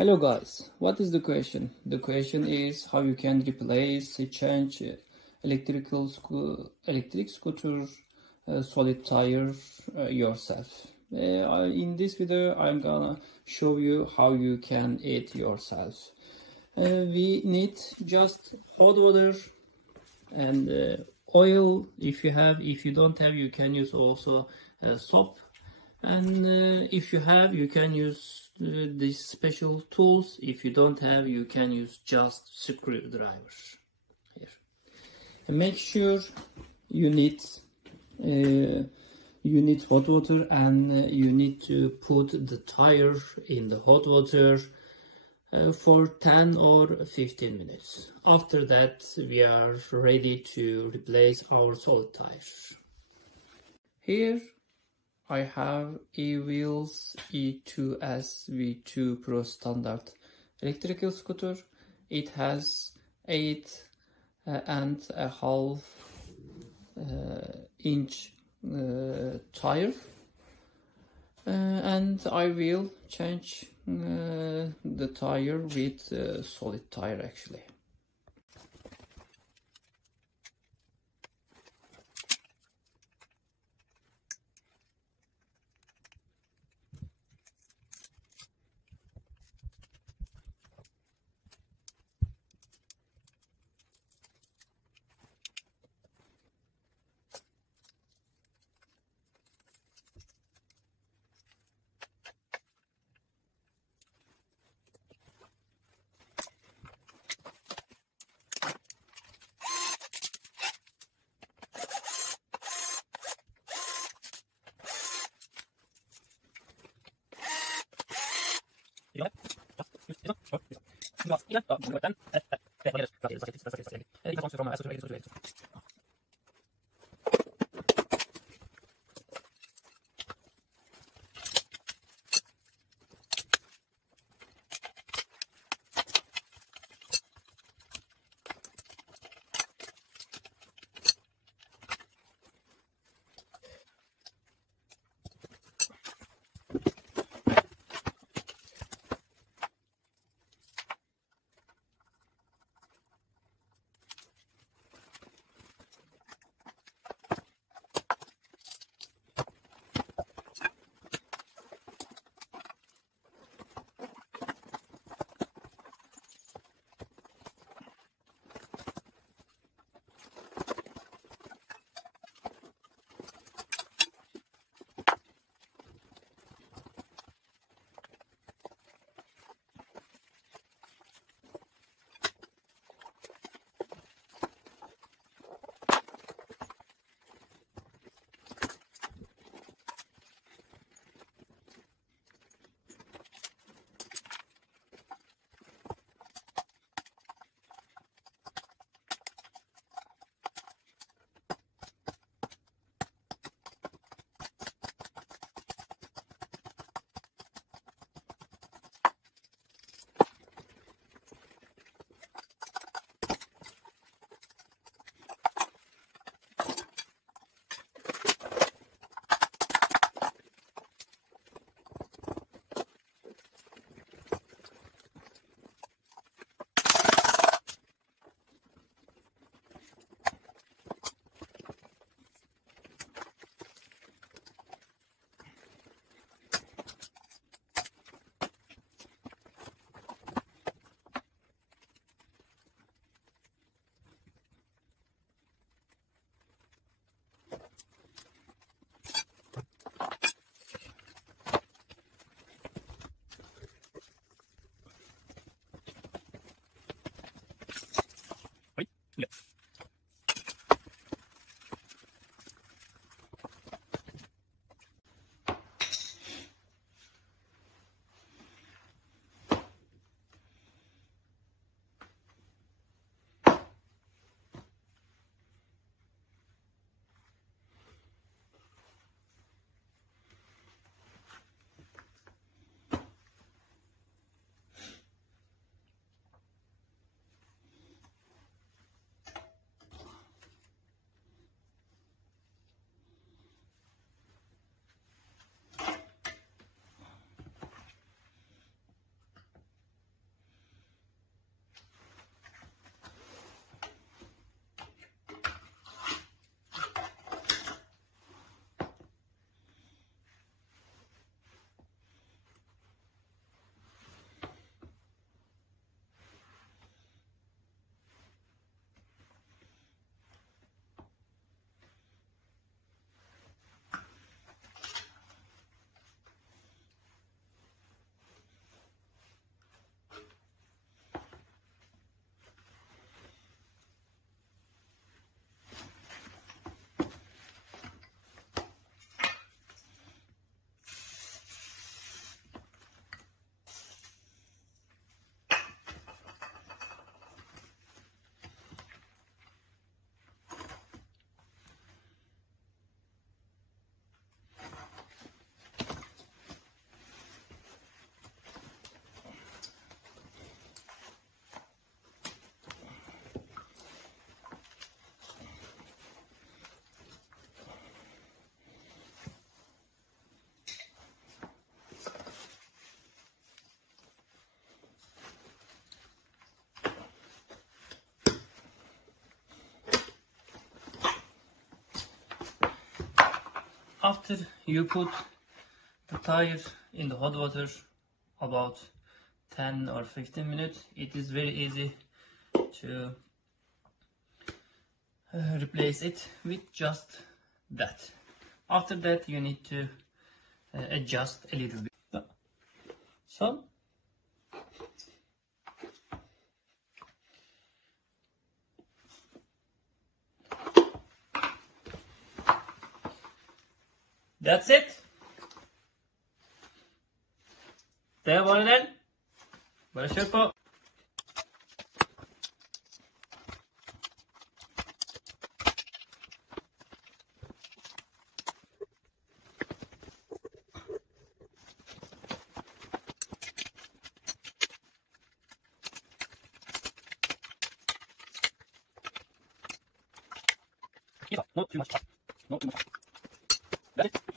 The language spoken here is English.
Hello guys, what is the question? The question is how you can change electric scooter solid tire yourself. In this video I'm gonna show you how you can it yourself. We need just hot water and oil if you have. If you don't have, you can use also soap, and if you have, you can use these special tools. If you don't have, you can use just screwdriver here. And make sure you need hot water, and you need to put the tire in the hot water for 10 or 15 minutes. After that, we are ready to replace our solid tires. Here I have eWheels E2S V2 Pro Standard electrical scooter. It has 8.5 inch tire, and I will change the tire with solid tire actually. after you put the tire in the hot water about 10 or 15 minutes, it is very easy to replace it with just that. After that you need to adjust a little bit. So that's it. Det var det. Bare kjør på. Not too much. Not too much. That's it.